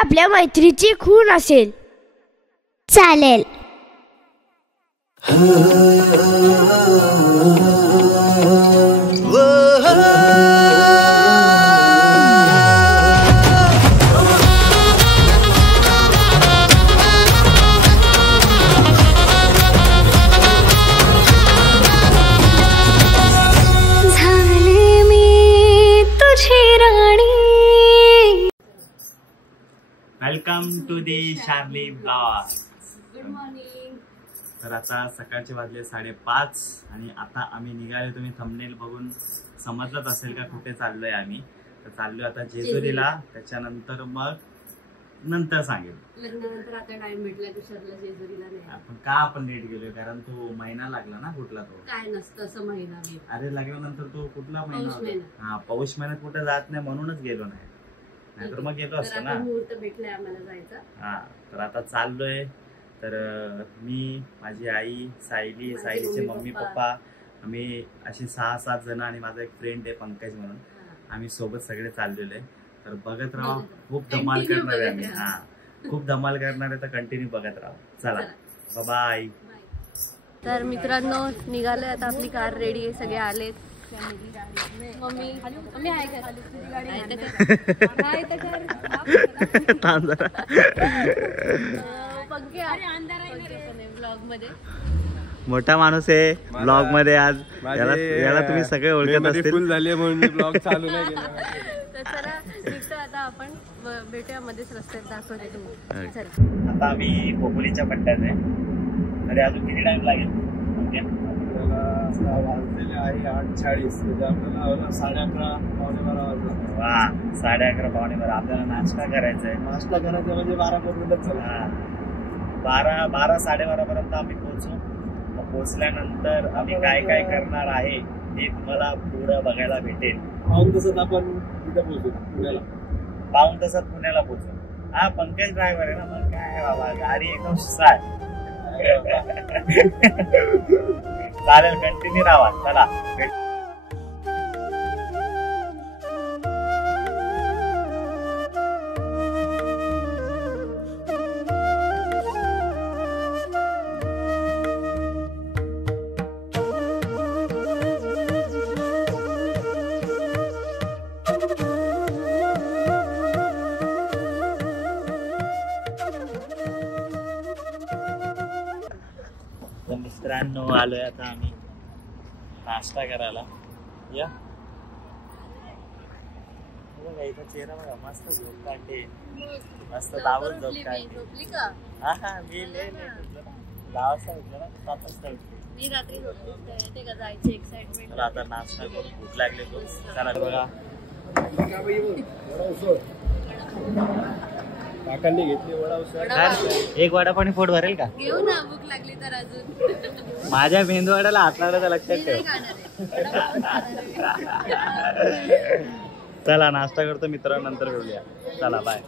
आपल्या मैत्रीची खूण असेल. चालेल. वेलकम टू दी शार्ली ब्लॉग. Good morning. तर आता सकाळचे वाजले 5:30 आणि आता आम्ही निघालो. तुम्ही थंबनेल बघून समजलंच असेल का कुठे चाललोय आम्ही. तर चाललोय आता जेजुरीला. त्याच्यानंतर मग नंतर सांगेल. लग्नानंतर आता टाइम भेटला तुषारला जेजुरीला नाही. आपण लेट गेलोय कारण तो महिना लागला ना. कुठला तो काय नसतं असं महिना. अरे लग्नानंतर तो कुठला महिना पौष महिना. हा पौष महिन्यात कुठे जात नाही म्हणूनच गेलो नाही. नाहीतर मग गेलो असतो ना. मुहूर्त भेटलाय आम्हाला जायचा. हा तर आता चाललोय. तर मी, माझी आई, सायलीचे मम्मी पप्पा, आम्ही अशी 6-7 जण आणि माझा एक फ्रेंड आहे पंकज म्हणून. आम्ही सोबत सगळे चाललेलो आहे. तर बघत राहा. खूप धमाल करणार आहे आम्ही. हा खूप धमाल करणार आहे. तर कंटिन्यू बघत राहा. चला बाय. तर मित्रांनो निघालोय आता. आपली कार रेडी आहे. सगळे आलेत. मम्मी आहे का? ब्लॉग मध्ये मोठा माणूस आहे ब्लॉग मध्ये. आज याला तुम्ही सगळे ओळखत असतील. झाले म्हणून ब्लॉग चालू नाही केला. तर चला निघतो आता आपण. भेटूया मध्येच रस्त्यात दाखवते तुम्ही. आता आम्ही पोपोलीच्या पट्ट्यात आहे. तरी अजून किती टाइम लागेल? वाजलेले आहे 8:40. म्हणजे आपल्याला 11:30 पावणे 12 वाजला. वा 11:30 पावणे 12. आपल्याला नाश्ता करायचा आहे. नाश्ता करायचा म्हणजे 12 मिनिटच चला. 12 साडेबारा पर्यंत आम्ही पोहोचू. मग पोहोचल्यानंतर आम्ही काय काय करणार आहे ते तुम्हाला पुढं बघायला भेटेल. पाऊण तासात आपण तिथे पोहोचू पुण्याला. पाऊण तासात पुण्याला पोहोचू. हा पंकज ड्रायव्हर आहे ना. मग काय बाबा गाडी एकदम साय. चालेल कंटिन्यू राहा. चला भेट. मित्रांनो आलोय आता आम्ही नाश्ता करायला. या बघा इथं चेहरा बघा. मस्त झोप काढते. मस्त दावून झोप काढते. हा मी दहा वाजता उठलो ना. 7 वाजता उठले मी. रात्री झोपते का जायची एक्साइटमेंट. तर आता नाश्ता करून भूक लागले खूप. चला बघा. काकांनी घेतली वडा उसळ. एक वडा पाणी पोट भरेल का? घेऊ ना. भूक लागली तर अजून. माझ्या मेंदूवड्याला हात लावला तर लक्षात ठेव. चला नाश्ता करतो मित्रांनो. नंतर भेटूया. चला बाय.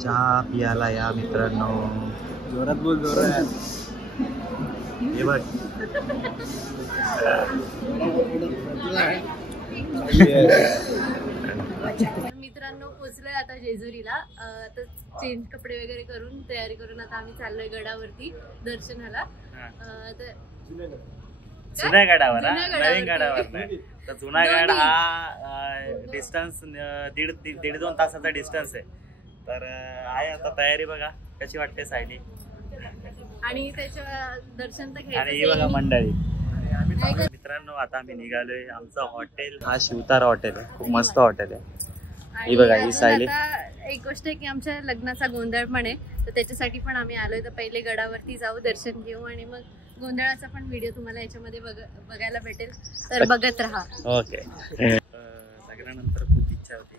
चहा पियाला या मित्रांनो. जोरात बोल. जोरात हे बघ. मित्रांनो पोचलोय आता जेजुरीला. तर चेंज कपडे वगैरे करून तयारी करून आता आम्ही चाललोय गडावरती दर्शनाला. जुन्या गडावर. नवीन गडावर नाही. तर जुना गड हा डिस्टन्स 1.5-2 तासाचा डिस्टन्स आहे. तर आहे आता तयारी. बघा कशी वाटते सायली. आणि त्याच्या दर्शन तर आणि ही बघा मंडळी. मित्रांनो आता आम्ही निघालोय. आमचं हॉटेल हा शिवतारा हॉटेल आहे. खूप मस्त हॉटेल आहे. ही बघा ही सायली. एक गोष्ट आहे की आमच्या लग्नाचा गोंधळ पण आहे. तर त्याच्यासाठी पण आम्ही आलोय. तर पहिले गडावरती जाऊ, दर्शन घेऊ आणि मग गोंधळाचा पण व्हिडिओ तुम्हाला याच्यामध्ये बघायला भेटेल. तर बघत राहा. ओके. लग्नानंतर खूप इच्छा होती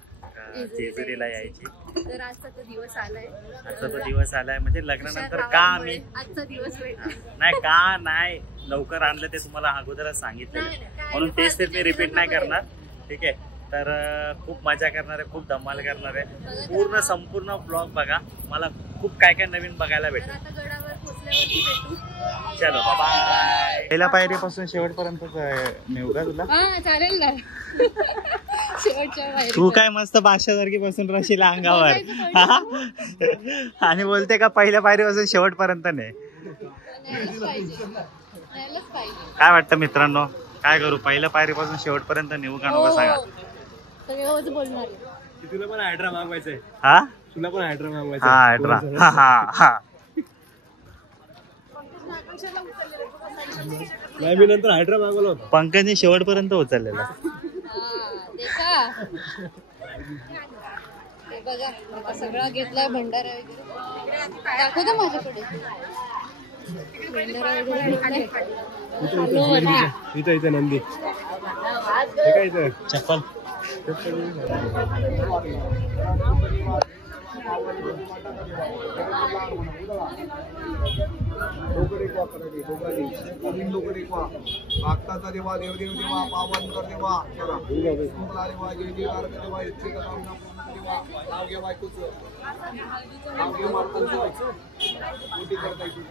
जेजुरीला यायची. तर आजचा तो दिवस आलाय. आजचा तो दिवस आलाय. म्हणजे लग्नानंतर का आम्ही आजचा दिवस नाही का नाही लवकर आणलं ते तुम्हाला अगोदरच सांगितलं. म्हणून तेच मी रिपीट नाही करणार. ठीक आहे. तर खूप मजा करणार आहे. खूप धमाल करणार आहे. संपूर्ण ब्लॉग बघा. मला खूप काय काय नवीन बघायला भेटेल. आता गडावर पोचल्यावरती भेटू. चलो बाय. पहिल्या पायरीपासून शेवटपर्यंत नेऊ का तुला? हा चालेल ना. शेवटच्या पायरी. तू काय मस्त बादशासारखी बसून राहशील अंगावर आणि बोलते का पहिल्या पायरीपासून शेवटपर्यंत नाही. काय वाटतं मित्रांनो, काय करू? पहिल्या पायरीपासून शेवटपर्यंत नेऊ का नको सांगा. बोलणार. तुला पण हायड्रा मागवायचंय. हा तुला पण हायड्रा मागवायचं. हा हायड्रा. हा नाही मी नंतर हायड्रा मागवला होता. पंकजने शेवटपर्यंत उचललेला. बघा आता सगळा घेतलाय भंडारा वगैरे. दाखवतो माझ्याकडे भंडारा वगैरे. इथं नंदी. हे काय इथं चप्पल. भक्ताचा देवा देवदेव देवा पावन कर देवा देवा जय जयकार देवा इच्छेचा कामना पूर्ण देवा. नाव घ्या बायकोचं, नाव घ्या मातांचं. मोठी करता येते.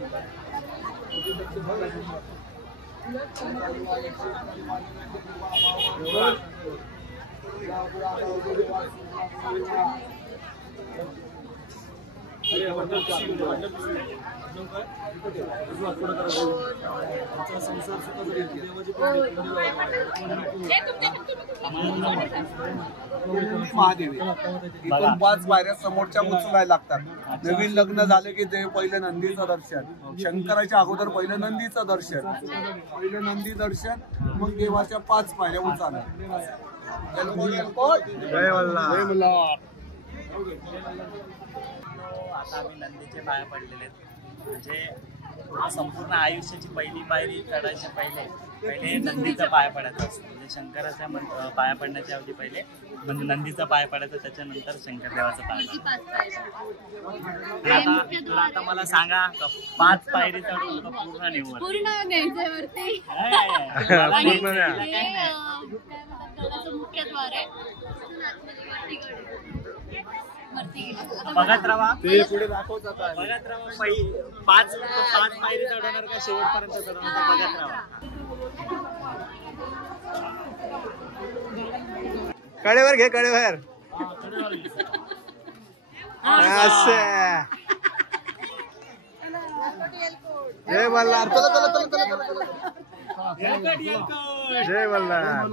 महादेवी इथून 5 पायऱ्या समोरच्या उचलायला लागतात. नवीन लग्न झालं की ते पहिलं नंदीचं दर्शन, शंकराच्या अगोदर पहिलं नंदीचं दर्शन, पहिलं नंदी दर्शन, मग देवाच्या 5 पायऱ्या उचलल्या. आता आम्ही नंदीचे पाया पडलेले आहेत. म्हणजे संपूर्ण आयुष्याची पहिली पायरी चढायच्या पहिले नंदीचा पाया पडायचा असतो. म्हणजे शंकराच्या पाया पडण्याच्या अवधी पहिले म्हणजे नंदीचा पाया पडायचा, त्याच्यानंतर शंकरदेवाचा पाया पडायचा. तुला आता मला सांगा 5 पायरी चढून पूर्ण निवड पूर्ण न्यायचंय वरती. मुख्य द्वार आहे. बघत राहा. ते पुढे दाखवतात. बघत राहा. 5 पायरी चढवणार का शेवटपर्यंत चढवणार बघत राहा. कडेवर घे, कडेवर. जय मल्हार. जय मल्हार.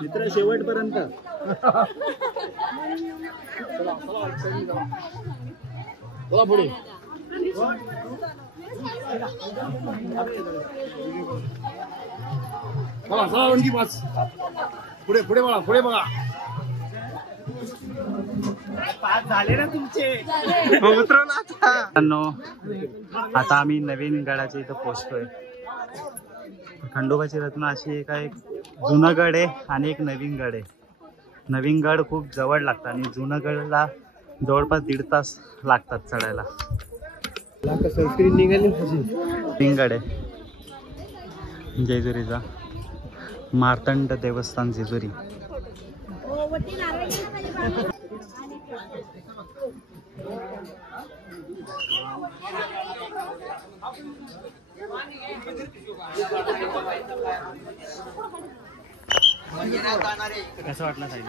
मित्र शेवटपर्यंत. चला पुढे. चला आणखी 5. पुढे पुढे बघा, पुढे बघा. 5 झाले ना तुमचे. आता आम्ही नवीन गडाच्या इथं पोहोचतोय. खंडोबाची रत्ना अशी एक जुना गड आहे आणि एक नवीन गड आहे. नवीन गड खूप जवळ लागतं आणि जुना गडला जवळपास 1.5 तास लागतात चढायला. नवीन गड आहे जेजुरीचा मार्तंड देवस्थान जेजुरी. कसं वाटलं सायली?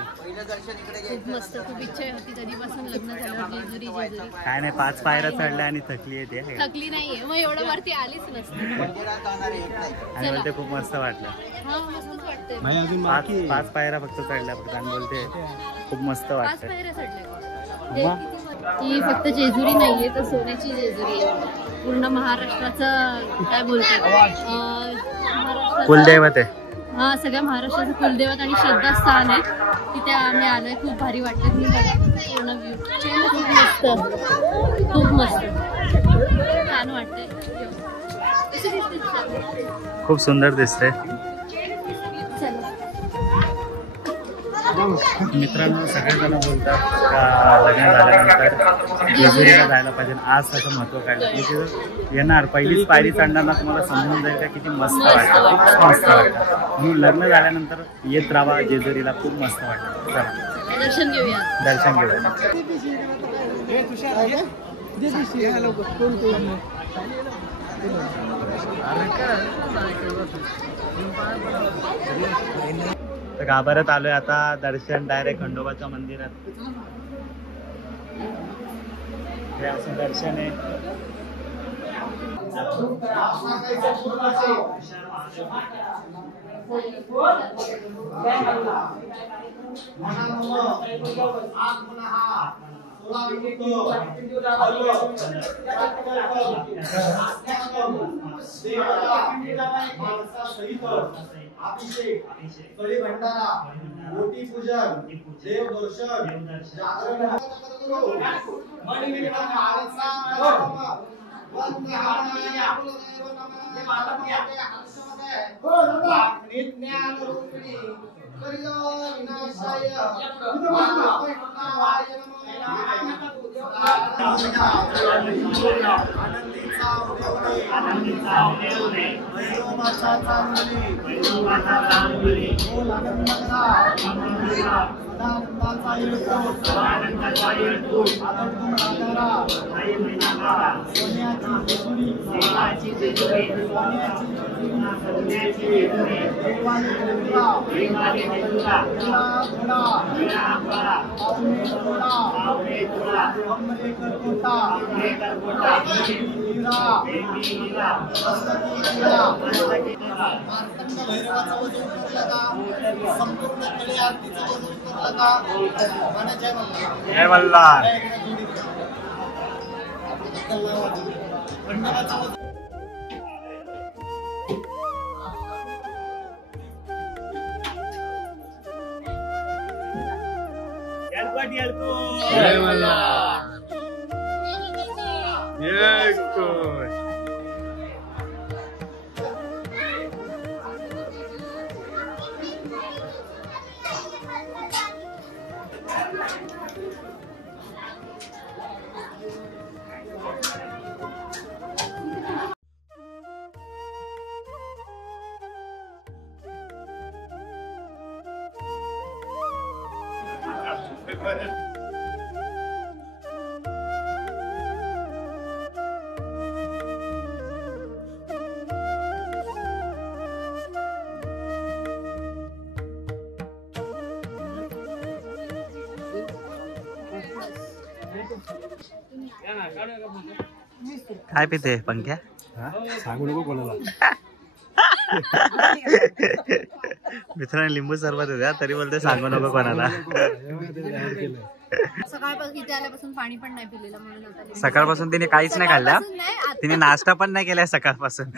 मस्त. खूप इच्छा होती कधीपासून लग्न झाल्यावर जेजुरी. काय नाही 5 पायऱ्या चढल्या आणि थकली येते. थकली नाहीये, मग एवढं वरती आलीच नसते. आणि बोलते खूप मस्त वाटलं. हा मस्तच वाटतंय. 5 पायऱ्या फक्त चढल्या फक्त आणि बोलते खूप मस्त 5 वाटतं. पायऱ्या चढल्या. ती फक्त जेजुरी नाहीये तर सोन्याची जेजुरी आहे. पूर्ण महाराष्ट्राचं काय बोलतात कुलदैवत आहे. हा सगळ्या महाराष्ट्राचं कुलदैवत आणि श्रद्धास्थान आहे. तिथे आम्ही आलोय. खूप भारी वाटतं. मी पूर्ण व्ह्यू खूप मस्त, खूप मस्त छान वाटतंय. खूप सुंदर दिसते. मित्रांनो सगळेजण बोलतात का लग्न झाल्यानंतर जेजुरीला जायला पाहिजे. आज त्याचं महत्त्व काढलं. मी तिथं येणार पहिलीच पायरी चढताना तुम्हाला समजून जाईल का किती मस्त वाटतं, खूप मस्त वाटतं. म्हणून लग्न झाल्यानंतर येत राहा जेजुरीला. खूप मस्त वाटतं. चला दर्शन घेऊया. दर्शन घेऊया. तर गाभाऱ्यात आलोय आता. दर्शन डायरेक्ट खंडोबाच्या मंदिरात. हे असं दर्शन आहे. अभिषेक, कळी भंडारा, मोठी पूजन, देव दर्शन, जागरण जय मल्हार. जय मल्हार. जय कोच. काय पिते पंख्या? सांगू नको कोणाला. मित्रांनी लिंबू सरबत द्या तरी बोलते सांगू नको कोणाला. सकाळपासून इथे आल्यापासून पाणी पण नाही पिलेलं म्हणून आता. सकाळपासून तिने काहीच नाही खाल्ला. तिने नाश्ता पण नाही केलाय सकाळपासून.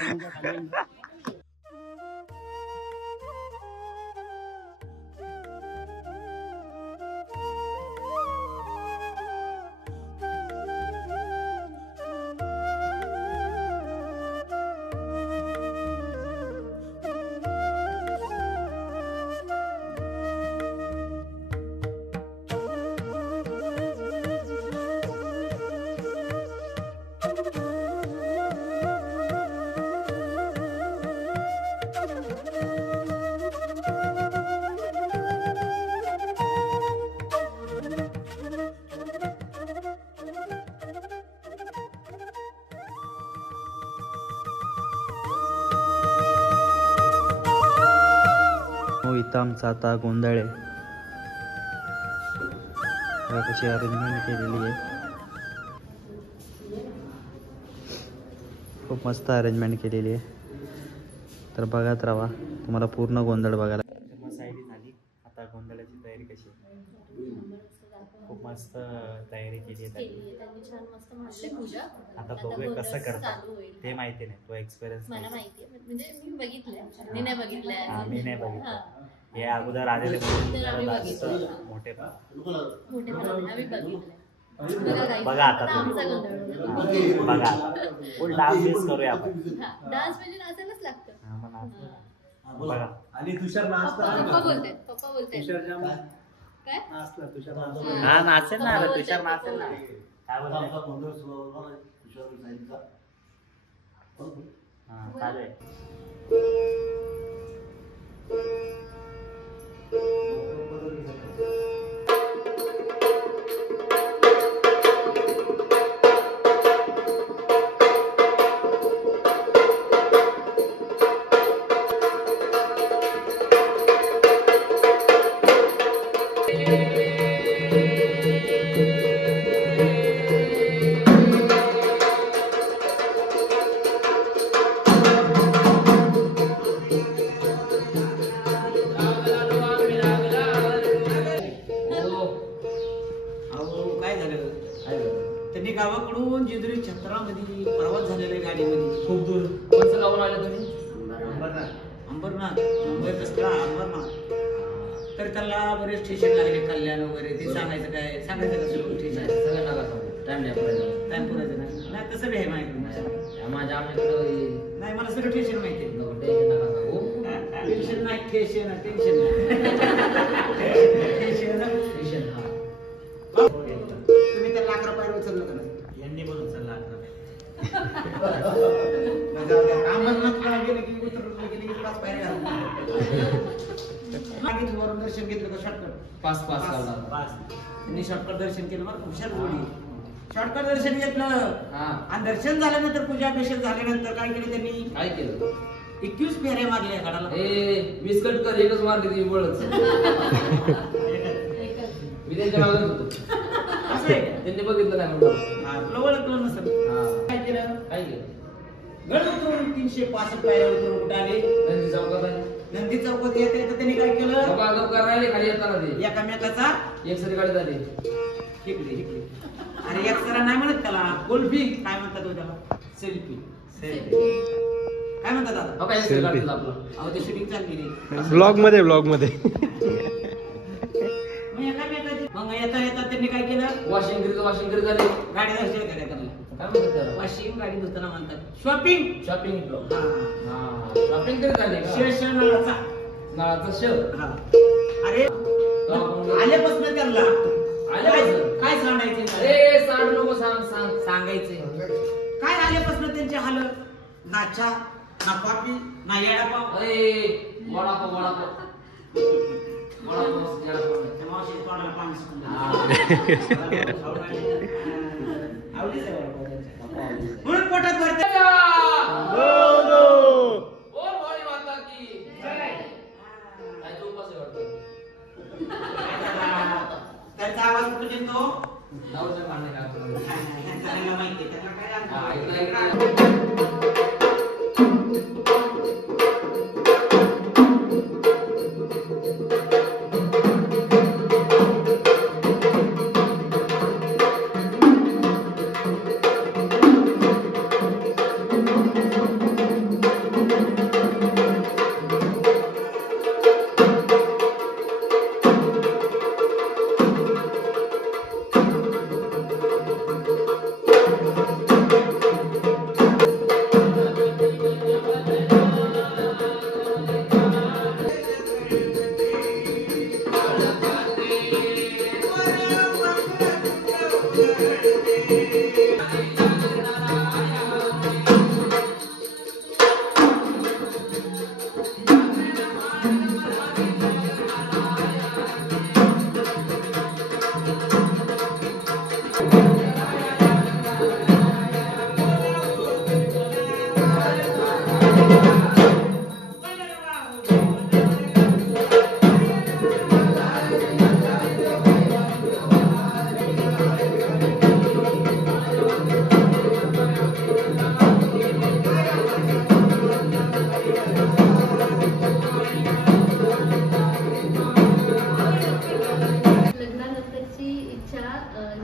इथं आमचा आता गोंधळ आहे. कशी अरेंजमेंट केलेली आहे. खूप मस्त अरेंजमेंट केलेली आहे. तर बघत राहा, तुम्हाला पूर्ण गोंधळ बघायला. सायली झाली. आता गोंधळाची तयारी कशी? खूप मस्त तयारी केली आहे त्यांनी. छान मस्त म्हटले पूजा. आता बघूया कसं करतात ते माहिती नाही. तो एक्सपिरियन्स मला माहिती आहे, म्हणजे मी बघितलंय. मी नाही बघितलंय. मी नाही बघितलं. हे अगोदर आलेले मोठे बघा आता बघा फुल डान्स बेस करूया आपण. डान्स म्हणजे नाचायलाच लागतं. बघा. आणि तुषार पप्पा बोलते काय हा नाचेल ना. तुषार नाचेल ना. काय हा चालू आहे. त्यांनी गावाकडून जेजुरी छत्रामध्ये प्रवास झालेला आहे गाडीमध्ये खूप दूर. कोणतं गावून आले तुम्ही? अंबरनाथ. अंबरनाथ. तर त्याला बरेच स्टेशन लागले, कल्याण वगैरे. ते सांगायचं काय, सांगायचं कसं लोक स्टेशन सगळं नका सांगू. टाइम पुरायचं नाही. नाही तसं बी आहे माहिती माझ्या आमच्याकडं. नाही मला सगळं स्टेशन माहिती आहे. टेन्शन नका सांगू. टेन्शन नाही, टेन्शन टेन्शन टेन्शन. हा तुम्ही त्या लाकडा पायवर उचललं का नाही? यांनी पण उचलला अंबरनाथला गेलं की उतरलं गेलं की 5 पायऱ्या मागे वरून दर्शन घेतलं का शॉर्टकट 5 त्यांनी शॉर्टकट दर्शन केलं. मग हुशार जोडी शॉर्टकट दर्शन घेतलं आणि दर्शन झाल्यानंतर पूजा पेशल झाल्यानंतर काय केलं त्यांनी? काय केलं? 21 फेऱ्या मारल्या गाडाला. 20 कट कर, एकच मारली ती बळच. मी त्यांच्या मागत होतो. असं आहे त्यांनी बघितलं नाही म्हणून ओळखलं नसेल. काय केलं? काय केलं? गड उतरून 365 पायऱ्या उतरून कुठे आले? नंदी चौकात. नंदी चौकात येते तर त्यांनी काय केलं? करायला खाली येताना ते एकामेकाचा एकसरी गाडी झाली. इकडे इकडे. अरे एकसरा नाही म्हणत त्याला, गोल्फी काय म्हणतात त्याला? सेल्फी. काय म्हणतात दादा? काय सेल्फी आपलं? अहो ते शूटिंग चालली रे ब्लॉग मध्ये मग येता येता त्यांनी काय केलं? वॉशिंग करीत झाले. गाडी दर्शन करायला काय म्हणतात? वॉशिंग गाडी धुताना म्हणतात शॉपिंग. शॉपिंग करीत झाले. शेष नळाचा श. अरे आल्यापासून त्यांना काय सांगायचे? अरे सांग नको, सांगायचे काय? आल्यापासून त्यांचे हाल ना चहा ना कॉफी ना येडापाव. वडापाव म्हणून पोटात भरते. त्याचा आवाज कुठे येतो? माहिती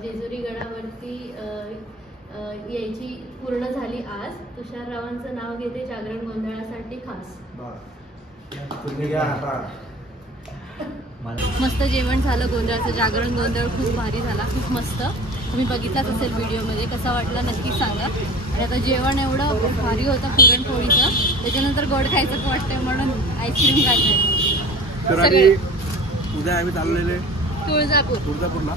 जेजुरी गडावरती यायची पूर्ण झाली आज. तुषार रावांचं नाव घेते जागरण गोंधळासाठी खास. मस्त जेवण झालं. गोंधळाचं जागरण गोंधळ खूप भारी झाला, खूप मस्त. तुम्ही बघितलाच असेल व्हिडिओमध्ये. कसा वाटला नक्की सांगा. आणि आता जेवण एवढं भारी होतं पुरणपोळीचं, त्याच्यानंतर गोड खायचं वाटतंय म्हणून आईस्क्रीम खायचंय. उद्या आम्ही चाललेले तुळजापूरला.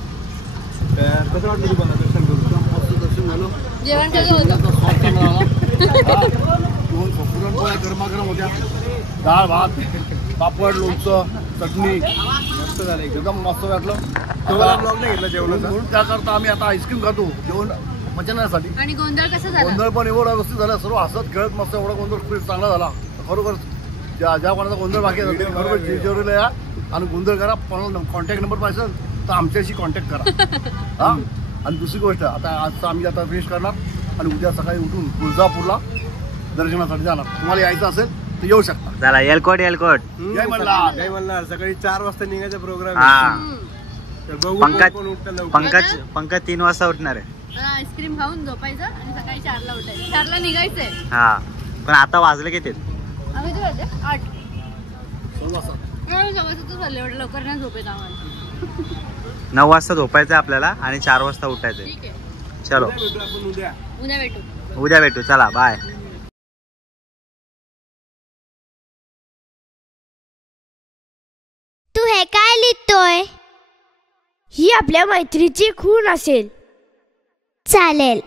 कसं वाटलं तुम्हाला दर्शन करून? मस्त दर्शन झालं. जेवण कसं होतं? पुरणपोळ्या गरमागरम होत्या. डाळ भात, पापड, लोणचं, चटणी मस्त झालं. एकदम मस्त वाटलं. तेवढा ब्लॉग नाही घेतला जेवणाचा, म्हणून त्याकरता आम्ही आता आईस्क्रीम खातो जेवण मचण्यासाठी. आणि गोंधळ कसा झाला? गोंधळ पण एवढा व्यवस्थित झाला. सर्व हसत खेळत मस्त. एवढा गोंधळ खूप चांगला झाला. खरोखर ज्या कोणाचा गोंधळ बाकी असेल तुम्ही बरोबर जेजुरीला या आणि गोंधळ करा. कोणाला कॉन्टॅक्ट नंबर पाहिजे तर आमच्याशी कॉन्टॅक्ट करा. हा आणि दुसरी गोष्ट आता आजचा आम्ही आता फिनिश करणार आणि उद्या सकाळी उठून तुळजापूरला दर्शनासाठी जाणार. तुम्हाला यायचं असेल तर येऊ शकता. चला एलकोट जय मल्हार. जय मल्हार. सकाळी 4 वाजता निघायचा प्रोग्राम. पंकज 3 वाजता उठणार आहे. आईस्क्रीम खाऊन झोपायचं आणि सकाळी 4ला उठायचं. 4ला निघायचंय. हा पण आता वाजले किती? आम्ही किती वाजले? 8. सव्वासातच झाले. एवढं लवकर नाही झोपेत आम्हाला. 9 वाजता झोपायचं आपल्याला आणि 4 वाजता उठायचं. ठीक आहे चलो उद्या भेटू. चला बाय. तू हे काय लिहितोय? ही आपल्या मैत्रीची खूण असेल. चालेल.